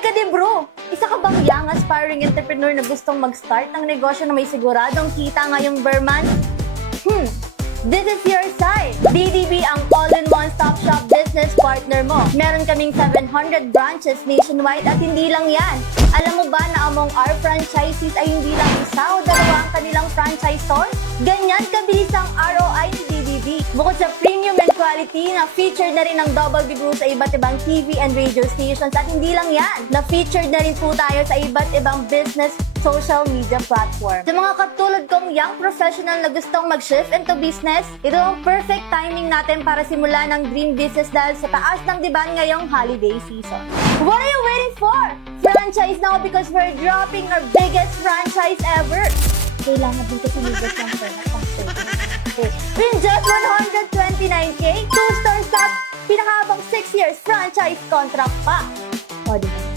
ka di bro! Isa ka bang young aspiring entrepreneur na gustong mag-start ng negosyo na may siguradong kita ngayong bare month? This is your sign! DDB ang all-in-one stop shop business partner mo. Meron kaming 700 branches nationwide at hindi lang yan. Alam mo ba na among our franchisees ay hindi lang isa o dalawa ang kanilang franchise stores? Ganyan kabilis ang ROI ni DDB. Bukod sa premium and quality, na-featured na rin ang Double B Brew sa iba't ibang TV and radio stations. At hindi lang yan, na-featured na rin po tayo sa iba't ibang business social media platform. Sa mga katulad kong young professional na gustong mag-shift into business, ito ang perfect timing natin para simulan ng dream business dahil sa taas ng demand ngayong holiday season. What are you waiting for? Franchise now because we're dropping our biggest franchise ever! Kailangan dito sa Ligas ng pera pang in just 129K, 2 stars at pinakahabang 6 years franchise contract pa. O, diba?